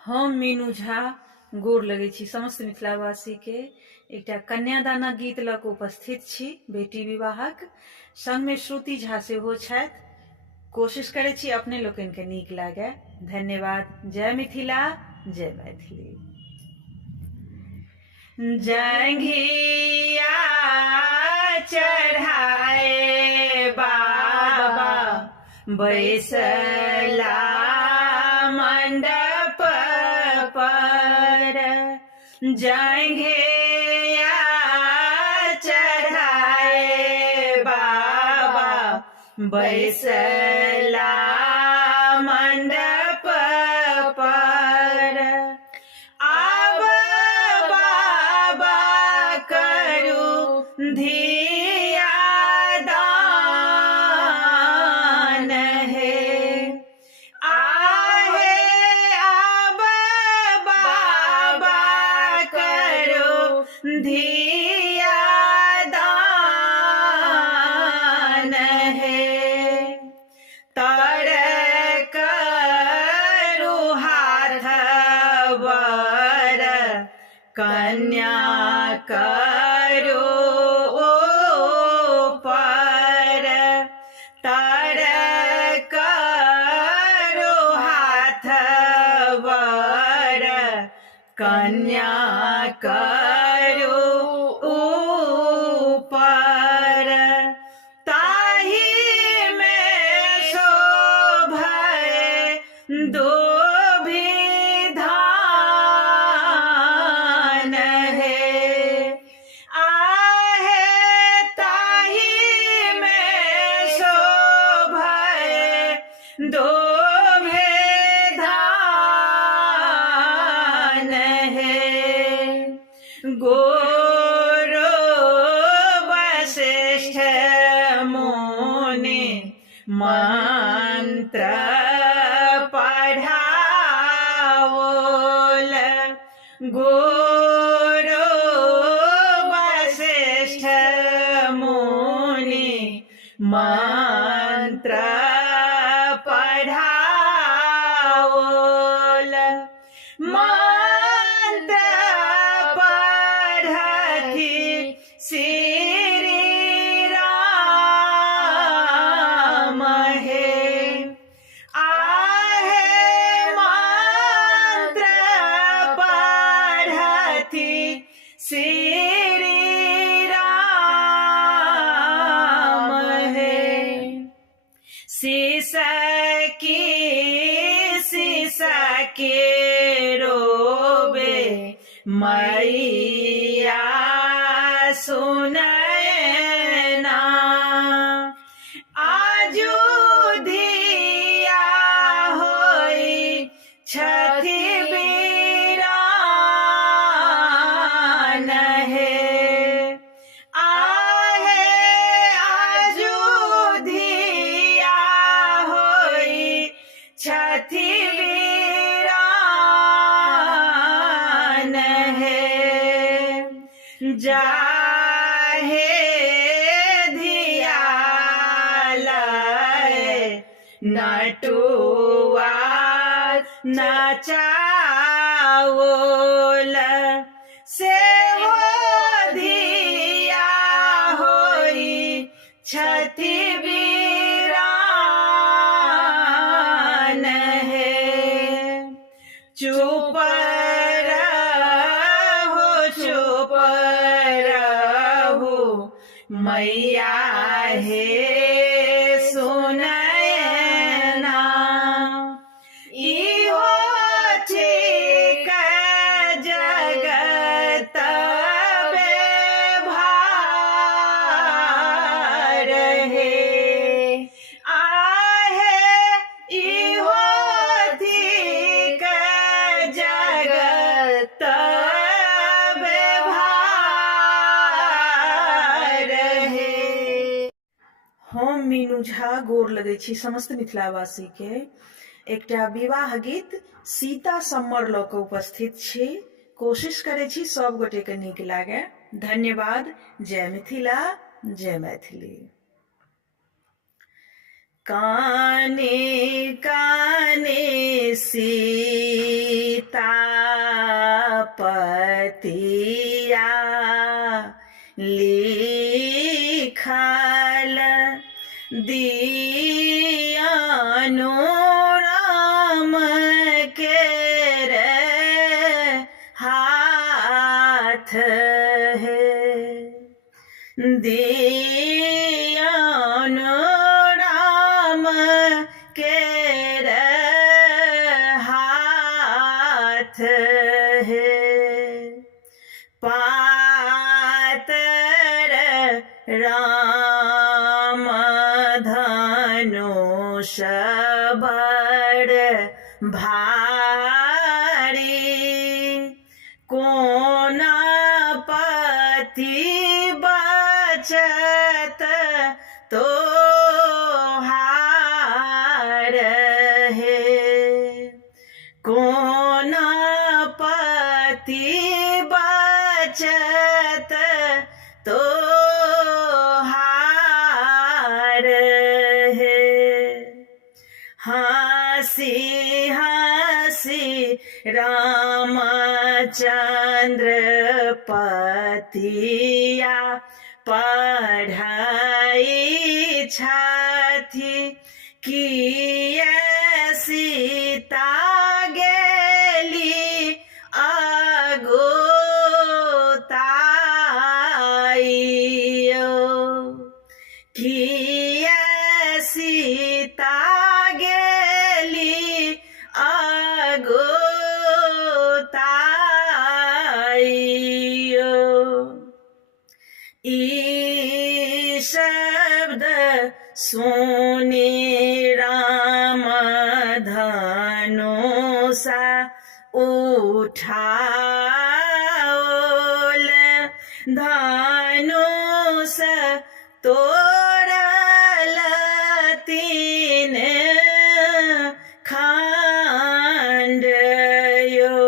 हम मीनू झा गोर लगै छी समस्त मिथिलावासी के एकटा कन्यादानक गीत लऽ कऽ उपस्थित छी बेटी विवाहक संग में श्रुति झा सेहो छथि। कोशिश करै छी अपने लोकनि के नीक लागे। धन्यवाद। जय मिथिला, जय मैथिली। जंघिया चढ़ाए बाबा बैसला मंडप पर, जंघिया चढ़ाए बाबा बैसला मंडप पर। आब बाबा करू धिया दान है, आहे आब बाबा करू धिया दान है। तर करू हाथ वर कन्या करो पर, तर करो हाथ वर कन्या करो ऊपर। ताही में शोभे दोभिधान है, आहे ताही में शोभे दोभिधान है। गोरो वशिष्ठ मुनि मंत्र पढ़ावोल, गोरो वशिष्ठ मुनि मंत्र पढ़ावोल। मंत्र पढ़ती श्री राम है, आहे मंत्र पढ़ती श्री राम है। शीश की रोबे मैया सुनैना, आजू धिया होई छथि वीरान है, आहे आजू धिया होई छथि वीरान है। जाहे धिया लय नटुआ नचावोल, से हो धिया होई छथि वीरान है। चुप रहो मैया हे सुनैना, इहो ठीक जगत व्यवहार है, आहे इहो ठीक जगत हम मीनू झा गोर लगै छी समस्त मिथिलावासी के एकटा विवाह गीत सीता सम्मर लऽ कऽ उपस्थित छी। कोशिश करै छी सब गोटे के नीक लागे। धन्यवाद। जय मिथिला, जय मैथिली। काने काने सीता पतिया लिखल दियानु राम के रे हाथ है दियानु राम के रे हाथ है पातर राम धनुष बड़ भारी कोना पति बचत तो हार है कोना पति बचत तो हार है हंसी हंसी रामचंद्र पतिया पढ़ाई छथि किए सीता गेली अगुताइयो किए सीता गेली अगुताइयो ई शब्द सुनी राम धनुषा उठाओल धनुष तोड़ल तीन खंड यो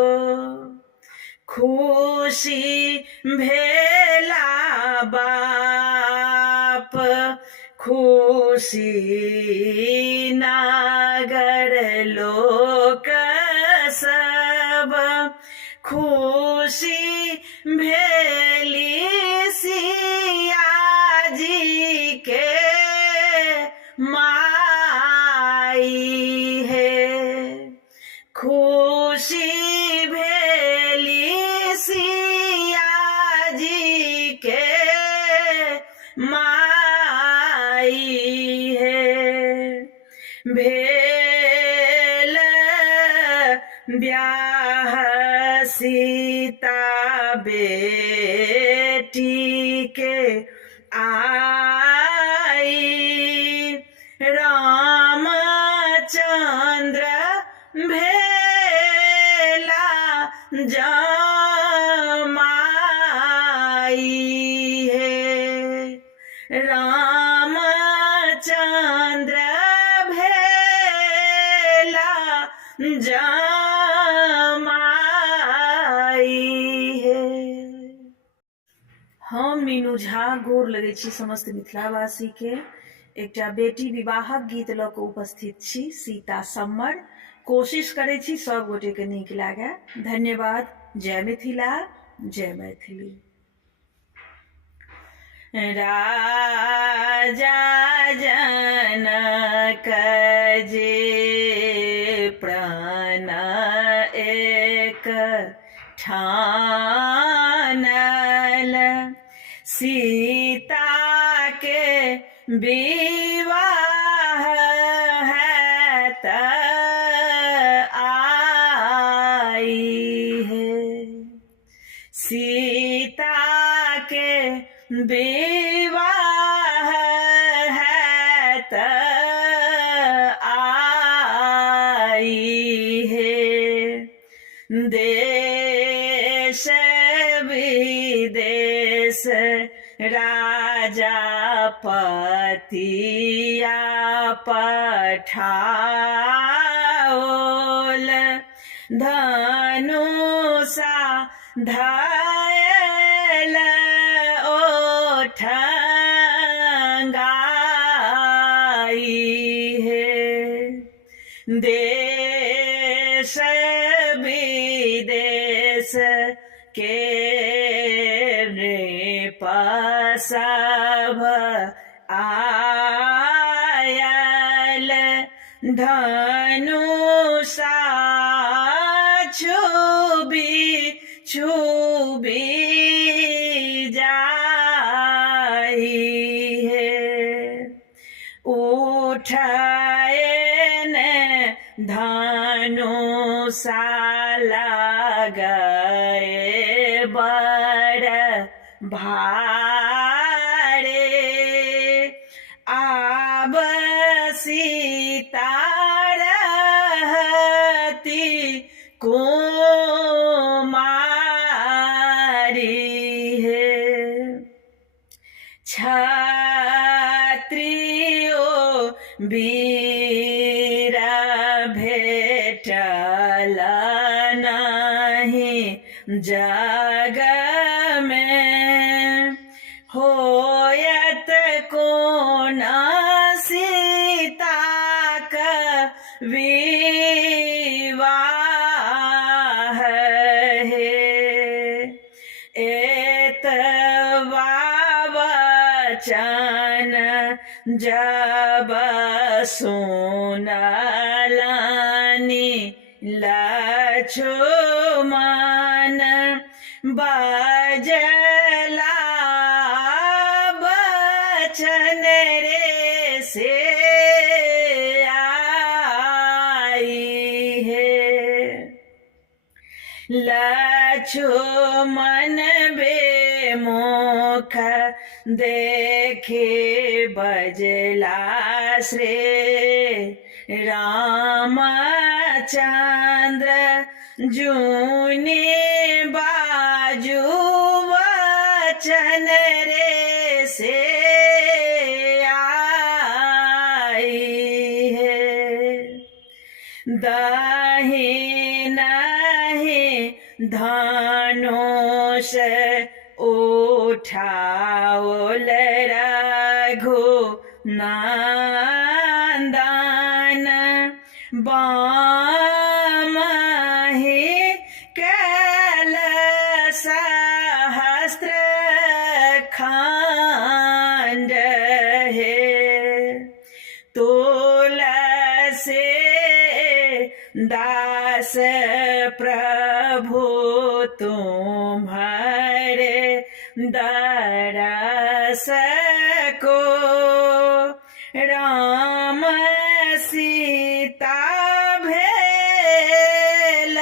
खुशी भेला बाप खुशी नागर लोक सब खुशी भेली सिया जी के माई है खुशी भेली सिया जी के माई है भेल ब्याह सीता बेटी के आई रामचंद्र भेला जमाई है रामचंद्र भेला जमाई है। हम मीनू झा गोर लगै छी समस्त मिथिलावासी के एकटा बेटी विवाहक गीत लऽ कऽ उपस्थित छी सीता सम्मर कोशिश करै छी सब गोटे के नीक लागे धन्यवाद जय मिथिला जय मैथिली राजा जनक जे प्राण एक ठानल सीता के विवाह है त आई है सीता के विवाह है त आई है देश विदेश राजा पतिया पठाओल धनुषा धायल ओठंगाई है देश विदेश के रे पसभ आयल धनुषा छुबी छुबी जाई है उठाए ने धनुषा लगाए बड़ भारे आब सीता रहती कुमारी है क्षत्रियो वीर भेटल नहीं जग में होयत कोन सीता का विवाह है एतवा वचन जब सुनलनि लक्ष्मण बजला बचन रे से आई है लक्ष्मण बेमुख देखे बजला श्री रामचंद्र जूने बाजू वचन रे से आई है दाहिने धनुष उठाओल रघु नंदन बामहि कैल सहस्त्र खंड है तुलसे दास प्रभु तुम्हारे दरस को राम सीता भेल